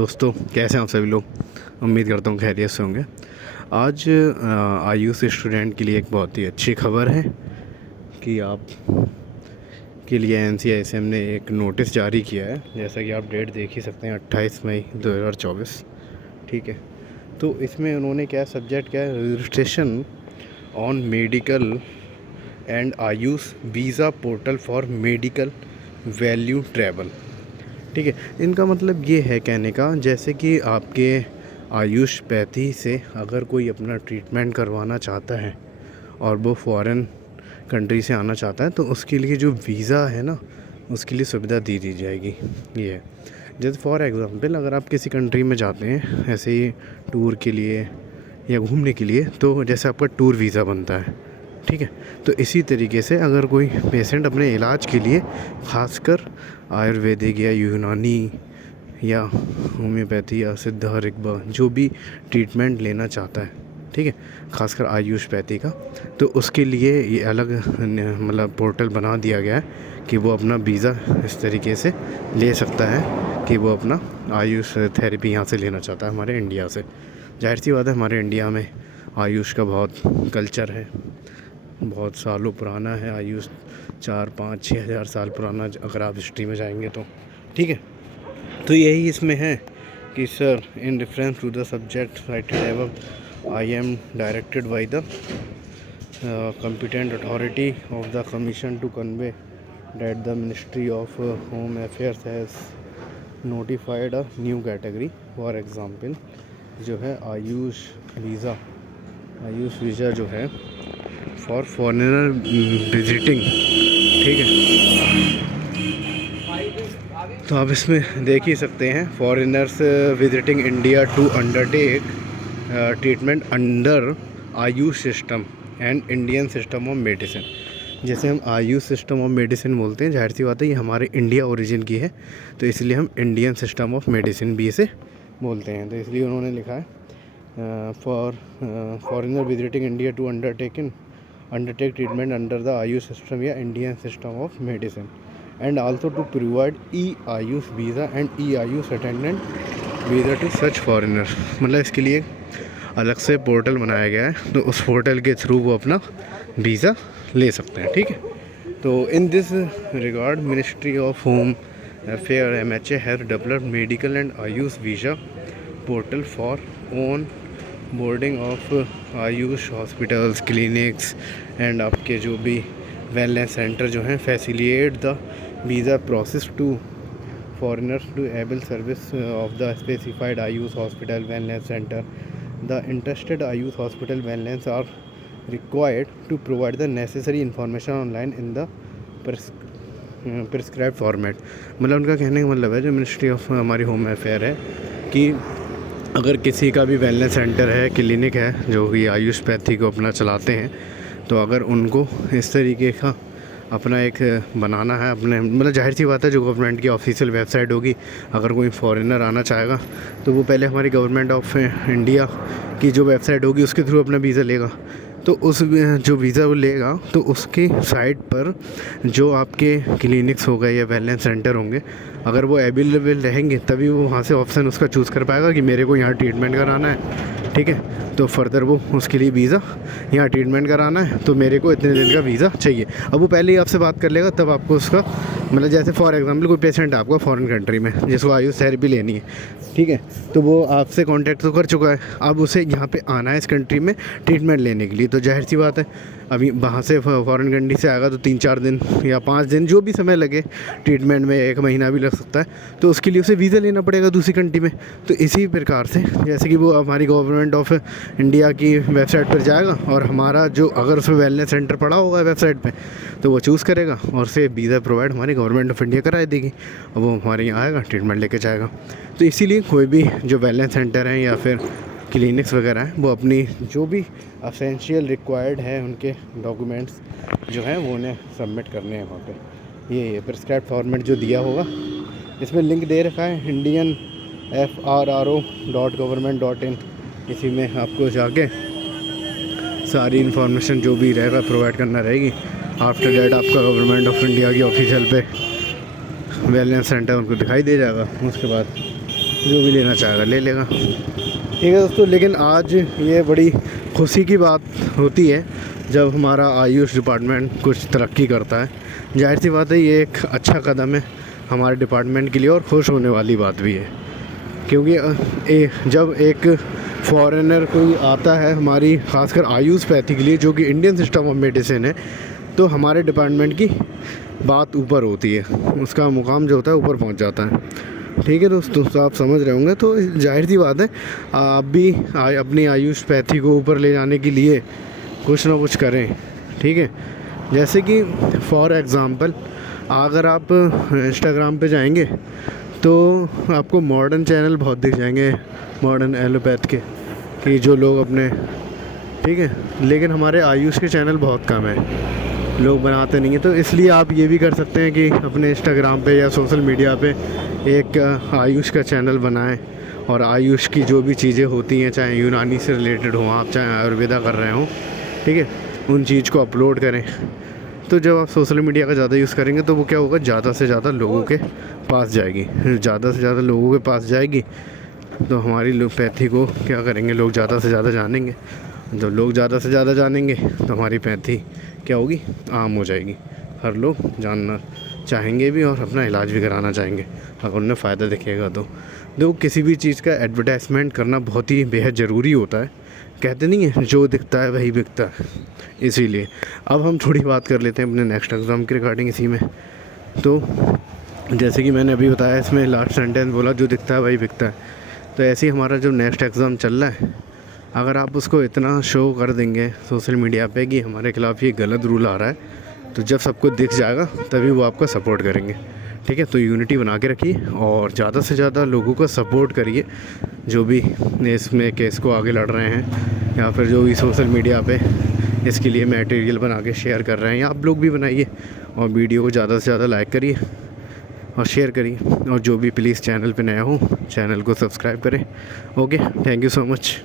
दोस्तों, कैसे हैं आप सभी लोग। उम्मीद करता हूँ खैरियत से होंगे। आज आयुष स्टूडेंट के लिए एक बहुत ही अच्छी खबर है कि आप के लिए NCISM ने एक नोटिस जारी किया है। जैसा कि आप डेट देख ही सकते हैं, 28 मई 2024। ठीक है, तो इसमें उन्होंने क्या सब्जेक्ट क्या है, registration on medical and Ayush visa portal for medical value travel. ठीक है, इनका मतलब ये है कहने का, जैसे कि आपके आयुषपैथी से अगर कोई अपना ट्रीटमेंट करवाना चाहता है और वो फॉरेन कंट्री से आना चाहता है, तो उसके लिए जो वीज़ा है ना, उसके लिए सुविधा दी जाएगी। ये है, जैसे फॉर एग्ज़ाम्पल अगर आप किसी कंट्री में जाते हैं ऐसे ही टूर के लिए या घूमने के लिए, तो जैसे आपका टूर वीज़ा बनता है। ठीक है, तो इसी तरीके से अगर कोई पेशेंट अपने इलाज के लिए खासकर आयुर्वेदिक या यूनानी या होम्योपैथी या सिद्धा रिग्पा जो भी ट्रीटमेंट लेना चाहता है, ठीक है, खासकर आयुषपैथी का, तो उसके लिए ये अलग मतलब पोर्टल बना दिया गया है कि वो अपना वीज़ा इस तरीके से ले सकता है कि वो अपना आयुष थेरेपी यहाँ से लेना चाहता है हमारे इंडिया से। जाहिर सी बात है, हमारे इंडिया में आयुष का बहुत कल्चर है, बहुत सालों पुराना है आयुष, 4-5-6 हज़ार साल पुराना अगर आप हिस्ट्री में जाएंगे तो। ठीक है, तो यही इसमें है कि sir, in reference to the subject writed above, I am directed by the competent authority of the commission to convey that the Ministry of Home Affairs has notified a new category, for example जो है Ayush visa जो है for foreigner visiting. ठीक है, तो आप इसमें देख ही सकते हैं, foreigners visiting India to undertake treatment under Ayush system and Indian system of medicine. जैसे हम आयुष सिस्टम ऑफ मेडिसिन बोलते हैं, जाहिर सी बात है ये हमारे इंडिया ओरिजिन की है, तो इसलिए हम इंडियन सिस्टम ऑफ मेडिसिन भी इसे बोलते हैं। तो इसलिए उन्होंने लिखा है for foreigner visiting India to undertake treatment under the AYUSH system या Indian system of medicine and also to provide AYUSH visa and AYUSH attendant visa to such foreigner. मतलब इसके लिए अलग से पोर्टल बनाया गया है, तो उस पोर्टल के थ्रू वो अपना वीज़ा ले सकते हैं। ठीक है, तो in this regard ministry of home affair MHA has developed medical and Ayush visa portal for onboarding of Ayush hospitals, clinics and आपके जो भी वेलनेस सेंटर जो हैं, facilitate the visa process to foreigners to able service of the specified Ayush hospital wellness centre. The interested Ayush hospital wellness are required to provide the necessary information online in the prescribed format। मतलब उनका कहने का मतलब है, जो ministry of हमारी home affair है, कि अगर किसी का भी वेलनेस सेंटर है, क्लिनिक है, जो कि आयुषपैथी को अपना चलाते हैं, तो अगर उनको इस तरीके का अपना एक बनाना है अपने, मतलब जाहिर सी बात है जो गवर्नमेंट की ऑफिशियल वेबसाइट होगी, अगर कोई फॉरेनर आना चाहेगा तो वो पहले हमारी गवर्नमेंट ऑफ इंडिया की जो वेबसाइट होगी उसके थ्रू अपना वीज़ा लेगा। तो उस जो वीज़ा वो लेगा, तो उसकी साइट पर जो आपके क्लिनिक्स हो गए या वेलनेस सेंटर होंगे, अगर वो अवेलेबल रहेंगे तभी वो वहाँ से ऑप्शन उसका चूज़ कर पाएगा कि मेरे को यहाँ ट्रीटमेंट कराना है। ठीक है, तो फर्दर वो उसके लिए वीज़ा, यहाँ ट्रीटमेंट कराना है तो मेरे को इतने दिन का वीज़ा चाहिए। अब वो पहले ही आपसे बात कर लेगा, तब आपको उसका मतलब, जैसे फॉर एग्जांपल कोई पेशेंट है आपका फॉरेन कंट्री में जिसको आयुष थेरेपी लेनी है, ठीक है, तो वो आपसे कांटेक्ट तो कर चुका है, अब उसे यहाँ पे आना है इस कंट्री में ट्रीटमेंट लेने के लिए। तो जाहिर सी बात है, अभी वहाँ से फॉरेन कंट्री से आएगा तो 3-4 दिन या 5 दिन जो भी समय लगे, ट्रीटमेंट में 1 महीना भी लग सकता है, तो उसके लिए उसे वीज़ा लेना पड़ेगा दूसरी कंट्री में। तो इसी प्रकार से जैसे कि वो हमारी गवर्नमेंट ऑफ इंडिया की वेबसाइट पर जाएगा और हमारा जो अगर उसमें वेलनेस सेंटर पड़ा होगा वेबसाइट पे, तो वो चूज़ करेगा और से वीज़ा प्रोवाइड हमारी गवर्नमेंट ऑफ इंडिया करा देगी, और वो हमारे यहाँ आएगा, ट्रीटमेंट लेके जाएगा। तो इसीलिए कोई भी जो वेलनेस सेंटर हैं या फिर क्लिनिक्स वगैरह हैं, वो अपनी जो भी असेंशियल रिक्वायर्ड है उनके डॉक्यूमेंट्स जो हैं वो उन्हें सबमिट करने हैं वहाँ पे। ये प्रिस्क्राइब फॉर्मेट जो दिया होगा, इसमें लिंक दे रखा है indianfrro.government.in। इसी में आपको जाके सारी इन्फॉर्मेशन जो भी रहेगा प्रोवाइड करना रहेगी। आफ्टर डेट आपका गवर्नमेंट ऑफ इंडिया की ऑफिशियल पे वेलनेस सेंटर उनको दिखाई दे जाएगा। उसके बाद जो भी लेना चाहेगा ले लेगा। ठीक है दोस्तों, लेकिन आज ये बड़ी खुशी की बात होती है जब हमारा आयुष डिपार्टमेंट कुछ तरक्की करता है। जाहिर सी बात है ये एक अच्छा कदम है हमारे डिपार्टमेंट के लिए और खुश होने वाली बात भी है, क्योंकि जब एक फॉरेनर कोई आता है हमारी खासकर आयुषपैथी के लिए, जो कि इंडियन सिस्टम ऑफ मेडिसिन है, तो हमारे डिपार्टमेंट की बात ऊपर होती है, उसका मुकाम जो होता है ऊपर पहुंच जाता है। ठीक है दोस्तों, तो आप समझ रहे होंगे, तो जाहिर सी बात है आप भी अपनी आयुषपैथी को ऊपर ले जाने के लिए कुछ ना कुछ करें। ठीक है, जैसे कि फॉर एग्ज़ाम्पल अगर आप इंस्टाग्राम पे जाएंगे तो आपको मॉडर्न चैनल बहुत दिख जाएंगे, मॉडर्न एलोपैथ के, कि जो लोग अपने, ठीक है, लेकिन हमारे आयुष के चैनल बहुत कम है, लोग बनाते नहीं हैं। तो इसलिए आप ये भी कर सकते हैं कि अपने इंस्टाग्राम पे या सोशल मीडिया पे एक आयुष का चैनल बनाएं और आयुष की जो भी चीज़ें होती हैं, चाहे यूनानी से रिलेटेड हों आप, चाहे आयुर्वेदा कर रहे हों, ठीक है, उन चीज़ को अपलोड करें। तो जब आप सोशल मीडिया का ज़्यादा यूज़ करेंगे तो वो क्या होगा, ज़्यादा से ज़्यादा लोगों के पास जाएगी, ज़्यादा से ज़्यादा लोगों के पास जाएगी तो हमारी लोपैथी को क्या करेंगे, लोग ज़्यादा से ज़्यादा जानेंगे। जब लोग ज़्यादा से ज़्यादा जानेंगे तो हमारी पैथी क्या होगी, आम हो जाएगी, हर लोग जानना चाहेंगे भी और अपना इलाज भी कराना चाहेंगे अगर उन्हें फ़ायदा दिखेगा तो। देखो, किसी भी चीज़ का एडवर्टाइजमेंट करना बहुत ही बेहद ज़रूरी होता है, कहते नहीं है जो दिखता है वही बिकता है। इसीलिए अब हम थोड़ी बात कर लेते हैं अपने नेक्स्ट एग्ज़ाम के रिगार्डिंग इसी में। तो जैसे कि मैंने अभी बताया, इसमें लास्ट सेंटेंस बोला जो दिखता है वही बिकता है। तो ऐसे ही हमारा जो नेक्स्ट एग्ज़ाम चल रहा है, अगर आप उसको इतना शो कर देंगे सोशल मीडिया पे कि हमारे खिलाफ़ ये गलत रूल आ रहा है, तो जब सबको दिख जाएगा तभी वो आपका सपोर्ट करेंगे। ठीक है, तो यूनिटी बना के रखिए और ज़्यादा से ज़्यादा लोगों को सपोर्ट करिए, जो भी इसमें केस को आगे लड़ रहे हैं या फिर जो भी सोशल मीडिया पे इसके लिए मटेरियल बना के शेयर कर रहे हैं, या आप लोग भी बनाइए और वीडियो को ज़्यादा से ज़्यादा लाइक करिए और शेयर करिए। और जो भी प्लीज़ चैनल पे नया हो, चैनल को सब्सक्राइब करें। Okay, thank you so much.